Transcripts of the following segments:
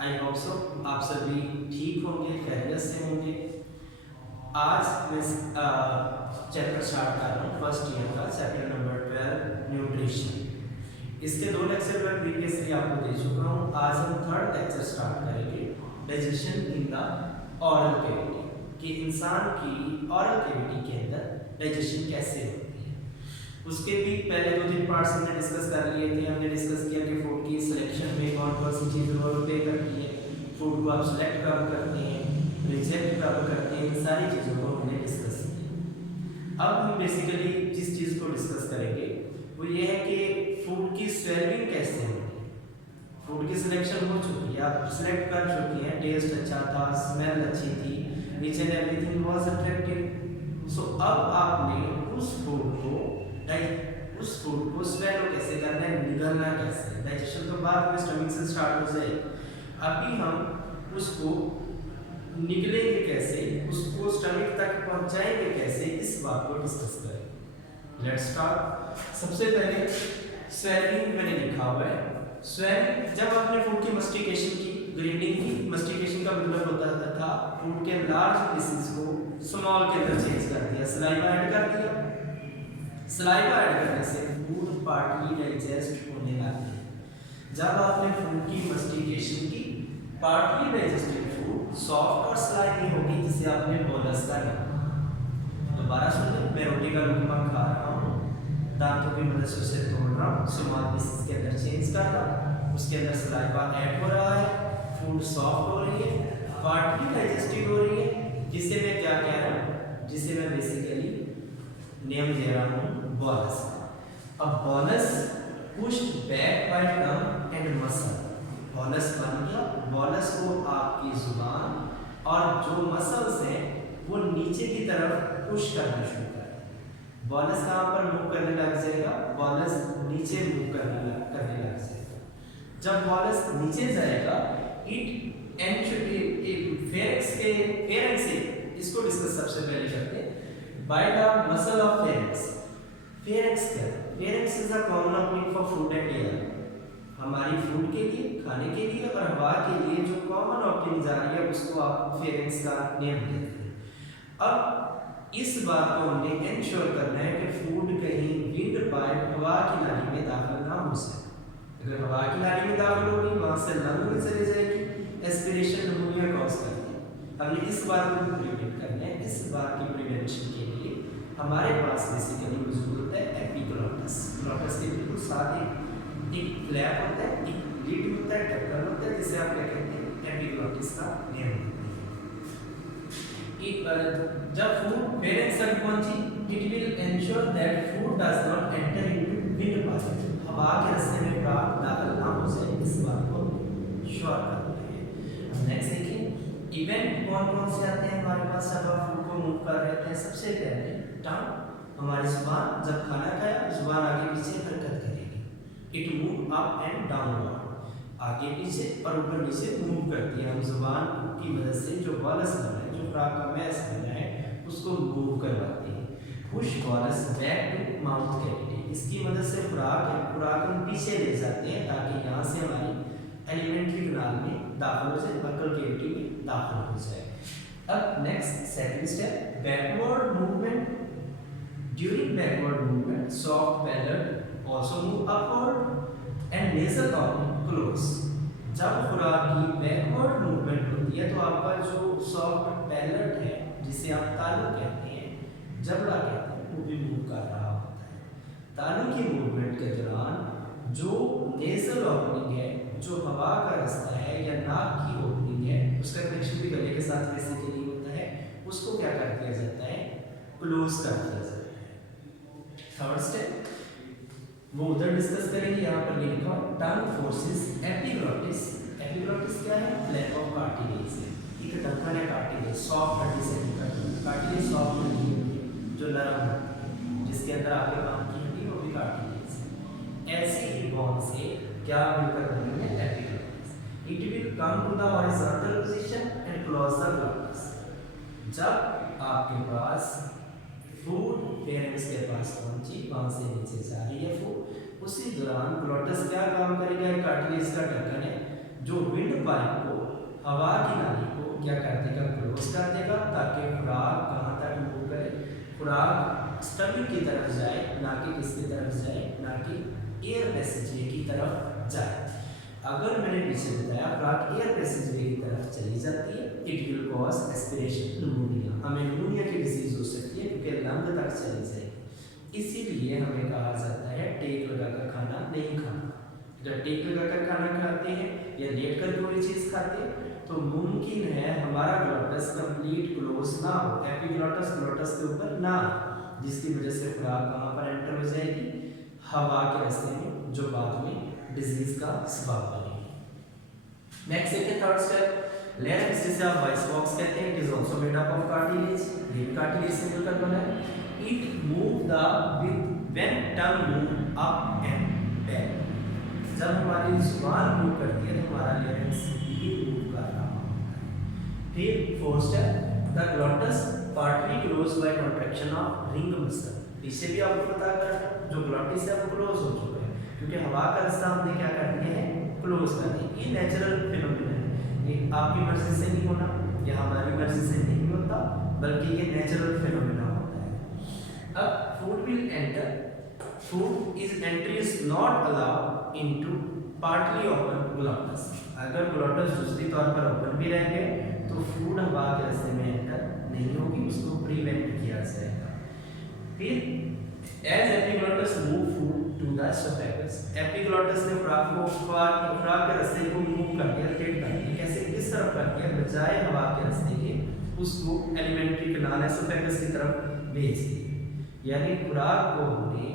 I hope so आप सभी ठीक होंगे, खैरियत से होंगे। आज मैं चैप्टर स्टार्ट कर रहा हूँ फर्स्ट ईयर का, चैप्टर नंबर 12 न्यूट्रिशन। इसके 2 लेक्चर मैं प्रीवियसली आपको दे चुका हूँ। आज हम थर्ड लेक्चर स्टार्ट करेंगे, digestion in the oral cavity, कि इंसान की ऑरल कैविटी के अंदर डाइजेशन कैसे होती है। उसके भी पहले 2-3 पार्ट्स हमने डिस्कस कर लिए थे। हमने डिस्कस किया कि फूड की सिलेक्शन में कौन कौन सी चीज़ रोल प्ले करती है, फूड को आप सिलेक्ट कब करते हैं, रिजेक्ट कब करते हैं, इन सारी चीज़ों को हमने डिस्कस किया। अब हम बेसिकली जिस चीज़ को डिस्कस करेंगे वो ये है कि फूड की स्वेलिंग कैसे होती है। फूड की सिलेक्शन हो चुकी है, आप सिलेक्ट कर चुकी हैं, टेस्ट अच्छा था, स्मेल अच्छी थी, each and everything was attractive. So अब आपने उस फूड को स्वेलो कैसे करना है, निगलना कैसे। डाइजेशन तो बाद में स्टमक से स्टार्ट हो जाएगा, अभी हम उसको निकलेंगे कैसे, उसको स्टमक तक पहुंचाएंगे कैसे, इस बात को डिस्कस करेंगे। Let's start. सबसे पहले स्वेलिंग मैंने लिखा हुआ है। स्वेलिंग, जब आपने फूड की मस्टिकेशन की, ग्राइंडिंग की, मस्टिकेशन का मतलब होता था फूड के लार्ज पीसेस को स्मॉल के अंदर चेंज कर दिया, सलाइवा ऐड कर दिया। सलाइवा ऐड करने से फूड पार्टली डाइजेस्ट होने लगती है। जब आपने फूड की मस्टिकेशन की, पार्टली डाइजेस्टेड फूड सॉफ्ट और स्लाइमी होगी, जिसे आपने बोलस का नाम। दोबारा सुनिए, मैं रोटी का लुकमा खा रहा हूँ, दांतों की मदद से उसे तोड़ रहा हूँ, स्मॉल पीसेस के अंदर चेंज कर रहा हूँ, उसके अंदर सलाइवा ऐड हो रहा है, फूड सॉफ्ट हो रही है, पार्टली डाइजेस्टेड हो रही है, जिसे मैं क्या कह रहा हूँ, जिसे मैं बेसिकली नेम दे रहा हूँ bolus। अब bolus pushed back by tongue and muscle। bolus बन गया, bolus को आपकी जुबान और जो मसल्स हैं वो नीचे की तरफ पुश करना शुरू कर। bolus कहाँ पर मूव करने लग जाएगा, bolus नीचे मूव करने लग जाएगा। जब bolus नीचे जाएगा, फेरेंक्स से इसको डिस्कस सबसे पहले करते हैं। By the muscle of pharynx. Pharynx क्या है? Pharynx is a common opening for food and air. हमारी फूड के लिए, खाने के लिए और हवा के लिए जो कॉमन ओपनिंग जा रही है उसको आप फेरेंक्स का नेम देते हैं। अब इस बात को हमने इंश्योर करना है कि फूड कहीं विंड पाइप, हवा की नाली में दाखिल ना हो सके। अगर हवा की नाली में दाखिल होगी, वहां से लंग में चली जाएगी, एस्पिरेशन निमोनिया कॉज करती है। हमने इस बात को प्रिवेंट करना है। इस बात की प्रिवेंशन के लिए हमारे पास बेसिकली मौजूद होता है एपिग्लॉटिस। ग्लॉटिस के बिल्कुल साथ एक फ्लैप होता है, एक लिड होता है, ढक्कन होता है, जिसे आप क्या कहते हैं, एपिग्लॉटिस का नेम देते हैं। जब फूड फेरेंक्स तक पहुंची, it will ensure that food does not enter into wind pipe. हवा के रास्ते में प्राप्त दाखिल ना हो जाए, इस बात को श्योर करते हैं। नेक्स्ट देखिए, इवेंट कौन कौन से आते हैं हमारे पास जब आप फूड को मूव कर रहे हैं। सबसे पहले टंग, हमारी जुबान जब खाना खाया, जुबान आगे पीछे हरकत करेगी। It move up and downward, आगे पीछे और ऊपर नीचे मूव करती है। हम जुबान की मदद से जो बॉलस बना है, जो खुराक का मैस बना है, उसको मूव करवाती है। Push bolus back to mouth cavity, इसकी मदद से खुराक हम पीछे ले जाते हैं ताकि यहाँ से हमारी एलिमेंट्री कनाल में दाखिल हो जाए, बक्कल कैविटी में दाखिल हो जाए। अब next second step, backward movement. During backward movement soft palate also move upward and nasal opening close. जब खुराक की बैकवर्ड मूवमेंट होती है तो आपका जो सॉफ्ट पैलेट है, जिसे आप तालू कहते हैं, जबड़ा कहते हैं, वो भी मूव कर रहा होता है। तालू की मूवमेंट के दौरान जो नेजल ओपनिंग है, जो हवा का रास्ता है या नाक की ओपनिंग है, उसका कनेक्शन भी गले के साथ बेसिकली होता है, उसको क्या कर दिया जाता है, क्लोज कर दिया जाता है। थर्ड स्टेप वो उधर डिस्कस करेंगे, यहाँ पर ये लिखा है टंग फोर्सेस एपिग्लॉटिस। एपिग्लॉटिस क्या है, फ्लैप ऑफ कार्टिलेज है, एक ढक्कन है कार्टिलेज, सॉफ्ट हड्डी से निकलती है। कार्टिलेज सॉफ्ट हड्डी होती है जो नरम होती है, जिसके अंदर आपके कान की हड्डी, वो भी कार्टिलेज है। ऐसे ही बोन से क्या मिलकर बनेंगे, epiglottis. It will come to the horizontal position and close the glottis. जब आपके पास फूड फेरेंक्स के पास पहुंची, वहां से नीचे जा रही है फूड, उसी दौरान ग्लॉटिस क्या काम करेगा, कार्टिलेज का ढक्कन है जो विंड पाइप को, हवा की नाली को क्या कर देगा, क्लोज कर देगा, ताकि खुराक कहाँ तक मूव करे, खुराक स्टमक की तरफ जाए, ना कि किसकी तरफ जाए, ना कि एयर पैसेजवे की तरफ जाए। अगर मैंने पीछे बताया खुराक एयर पैसेजवे की तरफ चली जाती है, it will cause aspiration pneumonia, हमें निमोनिया की डिजीज हो सकती है क्योंकि लंग तक चली जाएगी। इसीलिए हमें कहा जाता है टेक लगाकर खाना नहीं खाना। जब टेक लगाकर खाना खाते हैं या लेट कर कोई चीज़ खाते हैं तो मुमकिन है हमारा ग्लोटस कंप्लीट क्लोज ना हो, एपिग्लोटस ग्लोटस के ऊपर ना हो, जिसकी वजह से खुराक कहाँ पर एंटर हो जाएगी, हवा के रास्ते में, जो बाद में डिजीज का सबब बनेगी। नेक्स्ट है थर्ड स्टेप, लेरिंक्स जिसे आप वॉइस बॉक्स कहते हैं, it is also made up of cartilage, ये भी कार्टिलेज से मिलकर बना है। It move the with when tongue move up and back, जब हमारी जुबान मूव करती है तो हमारा लेरिंक्स भी मूव कर रहा होता है। फिर fourth step, the glottis partly close by contraction of ring muscle, इसे भी आपको पता करना, जो ग्लोटिस है वो क्लोज हो चुका है क्योंकि हवा का रास्ता हमने क्या कर दिया है, क्लोज कर दिया। ये नेचुरल फिनोमेना है, ये आपकी मर्जी से नहीं होना, ये हमारी मर्जी से नहीं होता, बल्कि ये नेचुरल फिनोमेना होता है। अब food will enter, food is entry is not allowed into partly open glottis, अगर ग्लोटस दूसरी तौर पर ओपन भी रह गए तो फूड हवा के रास्ते में एंटर नहीं होगी, उसको प्रिवेंट किया जाएगा। फिर as epiglottis move food to the oesophagus, epiglottis ने खुराक के रास्ते को मूव कर दिया, रोटेट कर दिया, कैसे, किस तरफ कर दिया, बजाय हवा के रास्ते के उसको एलिमेंट्री कैनाल एसोफेगस की तरफ भेज दिया। यानी खुराक को हमने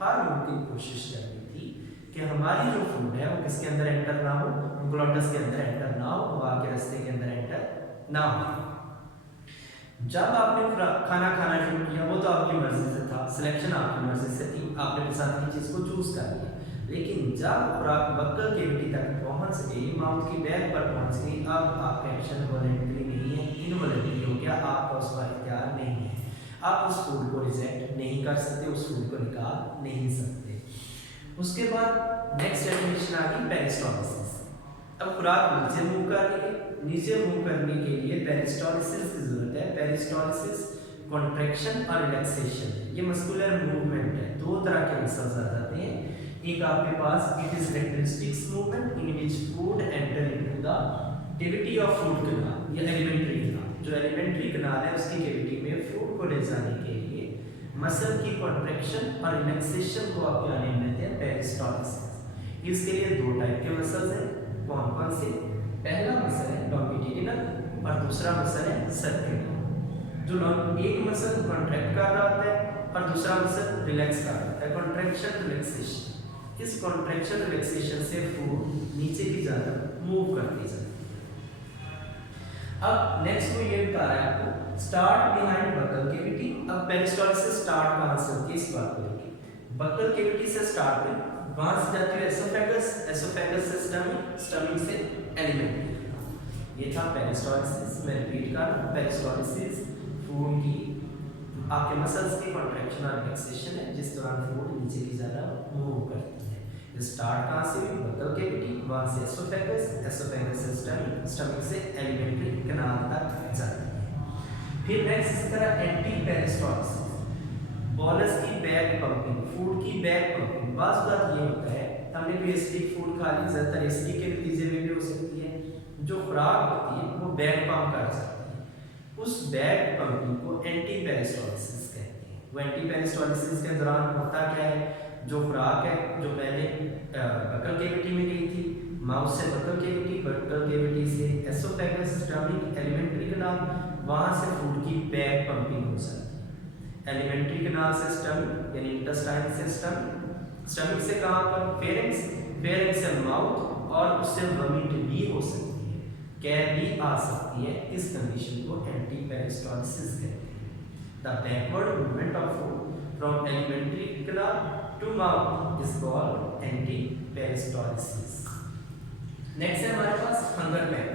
हर मुमकिन कोशिश करनी थी कि हमारी जो फूड है वो किसके अंदर एंटर ना हो, ग्लोटस के अंदर एंटर ना हो, हवा के रास्ते के अंदर एंटर ना हो। जब आपने खाना खाना शुरू किया वो तो आपकी मर्जी से था, सिलेक्शन आपकी मर्जी से थी, आपने पसंद की चीज़ को चूज कर लिया, लेकिन जब खुराक बक्कल कैविटी तक पहुंच गई, माउथ की बैक पर पहुंच गई, अब आपका एक्शन वॉलंटरी नहीं है, इनवॉलंटरी हो गया, आपका उसका इख्तियार नहीं है, आप उस फूड को रिजेक्ट नहीं कर सकते, उस फूड को निकाल नहीं सकते। उसके बाद नेक्स्ट डेफिनेशन आ गई पेरिस्टोलिसिस। अब खुराक नीचे मूव कर रही है, नीचे मूव करने के लिए पेरिस्टोलिसिस की जरूरत है। पेरिस्टोलिसिस कॉन्ट्रैक्शन और रिलैक्सेशन, ये मस्कुलर मूवमेंट है, दो तरह के मसल्स आ जाते हैं। एक आपके पास it is characteristics movement in which food enter into the cavity of food canal या एलिमेंट्री कैनाल, जो एलिमेंट्री कैनाल है उसकी कैविटी में फूड को ले जाने के लिए मसल की कॉन्ट्रैक्शन और रिलैक्सेशन को आप क्या नाम लेते हैं, पेरिस्टोलिसिस। इसके लिए दो टाइप के मसल्स हैं, कौन कौन से, पहला मसल है लॉन्गिट्यूडिनल और दूसरा मसल है सर्कुलर। जो एक मसल कॉन्ट्रैक्ट कर रहा होता है और दूसरा मसल रिलैक्स कर रहा होता है, कॉन्ट्रैक्शन रिलैक्सेशन। इस कॉन्ट्रैक्शन रिलैक्सेशन से फूड नीचे की तरफ मूव करती जाती है। अब नेक्स्ट को ये बता रहा है आपको, स्टार्ट बिहाइंड बक्कल कैविटी। अब पेरिस्टोलिसिस स्टार्ट कहां से होती है, इस बात को देखिए, बक्कल कैविटी से स्टार्ट हुई, वहां से जाती है एसोफेगस, एसोफेगस से स्टमक, स्टमक से एलिमेंट्री। ये था पेरिस्टोलिसिस। मैं रिपीट कर रहा हूं, पेरिस्टोलिसिस फूड की आपके मसल्स की कॉन्ट्रैक्शन और रिलैक्सेशन है, जिस दौरान फूड नीचे की तरफ मूव करती है। स्टार्ट कहां से हुई, बक्कल कैविटी, वहां से एसोफेगस, एसोफेगस से स्टमक, स्टमक से एलिमेंट्री कैनाल तक जाती है। फिर नेक्स्ट इस तरह एंटी पेरिस्टोलिसिस, बॉलस की बैक पंपिंग, फूड की बैक पंपिंग। बात ये होता है, हमने कोई एसिडिक फूड खा ली, ज़्यादातर एसिडिक के नतीजे में भी हो सकती है, जो खुराक होती है वो बैक पंप कर सकती है, उस बैक पंपिंग को एंटी पेरिस्टोलिसिस कहते हैं। वो एंटी पेरिस्टोलिसिस के दौरान होता क्या है, जो खुराक है जो पहले बक्कल कैविटी में गई थी, माउथ से बक्कल कैविटी, बक्कल कैविटी से एसोफेगस, स्टमक, एलिमेंट्री कैनाल, वहां से फूड की बैक पंपिंग हो सकती है। एलिमेंट्री कैनाल से स्टमक यानी इंटेस्टाइन से स्टमक, स्टमक से कहां पर, फेरिंक्स, फेरिंक्स से माउथ, और उससे वमिट भी हो सकती है, कैर भी आ सकती है। इस कंडीशन को एंटी पेरिस्टोलिसिस कहते हैं। The backward movement of food from alimentary canal to mouth is called anti peristalsis. Next है हमारे पास हंगर पैन,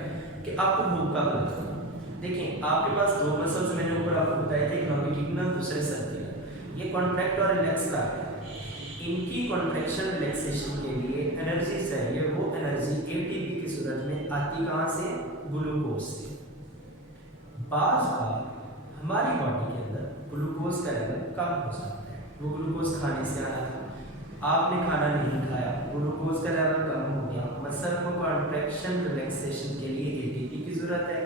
कि आपको भूख का पता चला। देखिए आपके पास दो मसल्स मैंने ऊपर आपको बताए थे, एक लॉन्गिट्यूडिनल, दूसरे सर्कुलर, ये कॉन्ट्रैक्ट और रिलैक्स कर रहे हैं। इनकी कॉन्ट्रैक्शन रिलैक्सेशन के लिए एनर्जी चाहिए, वो एनर्जी एटीपी की सूरत में आती कहाँ से? ग्लूकोज से। बार हमारी बॉडी के अंदर ग्लूकोज का लेवल कम हो जाता है। वो ग्लूकोज खाने से आया था, आपने खाना नहीं खाया, ग्लूकोज का लेवल कम हो गया। मसल को कॉन्ट्रैक्शन रिलैक्सेशन के लिए एटीपी की जरूरत है।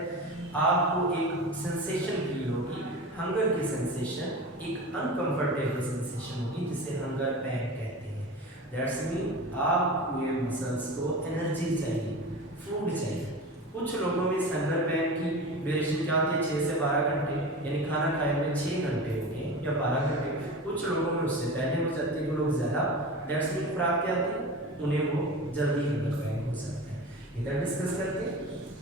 आपको एक सेंसेशन फील होगी, हंगर की सेंसेशन, एक अनकंफर्टेबल सेंसेशन होगी जिसे हंगर पैन कहते हैं। दैट्स मीन आपको ये मसल्स को एनर्जी चाहिए, फूड चाहिए। कुछ लोगों में इस हंगर पैन की ड्यूरेशन क्या होती है? 6 से 12 घंटे, यानी खाना खाए हुए 6 घंटे हो गए या 12 घंटे। कुछ लोगों में उससे पहले हो जाती है, जो लोग ज़्यादा दैट्स मीन खुराक क्या आती है उन्हें वो जल्दी हंगर पैन हो सकता है। इधर डिस्कस करते हैं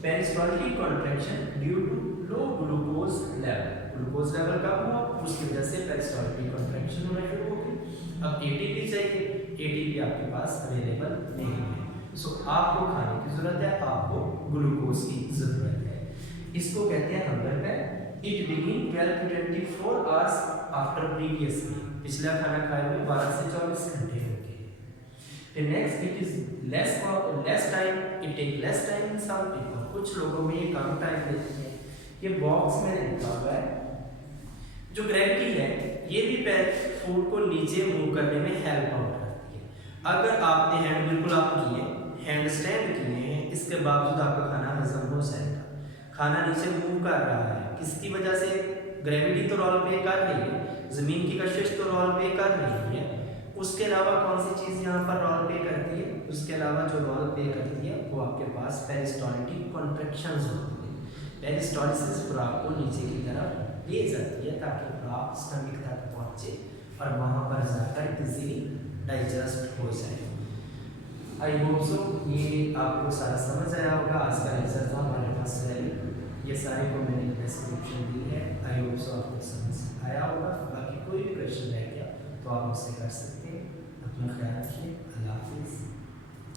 peristaltic contraction due to low glucose level. Glucose level कम हुआ, उसकी वजह से पेरिस्टाल्टिक कॉन्ट्रैक्शन होना शुरू हो गई। अब एटीपी चाहिए, एटीपी आपके पास अवेलेबल नहीं है, सो आपको खाने की जरूरत है, आपको ग्लूकोज की जरूरत है। इसको कहते हैं hunger pain. It begin 12 to 24 hours after previous meal. पिछला खाना खाए हुए 12 से 24 घंटे हो गए। फिर next, it is less time, it take less time in some people. कुछ लोगों में ये कम टाइम लेती है। ये बॉक्स में लिखा हुआ है, जो ग्रेविटी है ये भी फूड को नीचे मूव करने में हेल्प आउट करती है। अगर आपने हैंड बिल्कुल आप किए, हैंड स्टैंड किए हैं, इसके बावजूद आपका खाना हजम हो जाएगा। खाना नीचे मूव कर रहा है, किसकी वजह से? ग्रेविटी तो रोल प्ले कर रही है, जमीन की कशिश तो रोल प्ले कर रही है। उसके अलावा कौन सी चीज़ यहाँ पर रोल प्ले करती है? उसके अलावा जो रोल प्ले करती है वो आपके पास पेरिस्टाल्टिक कॉन्ट्रैक्शंस होती है। पेरिस्टालिसिस खुराक को नीचे की तरफ ले जाती है ताकि खुराक स्टमक तक पहुँचे और वहाँ पर जाकर इजीली डाइजेस्ट हो जाए। आई होप सो ये आपको सारा समझ आया होगा। आज का लेक्चर था हमारे पास ये सारे को मैंने डिस्क्रिप्शन दी है। आई होप सो आपको समझ आया होगा। बाकी कोई भी क्वेश्चन रह गया तो आप मुझसे कर सकते हैं। अपना ख्याल रखिए। अल्लाह हाफिज़।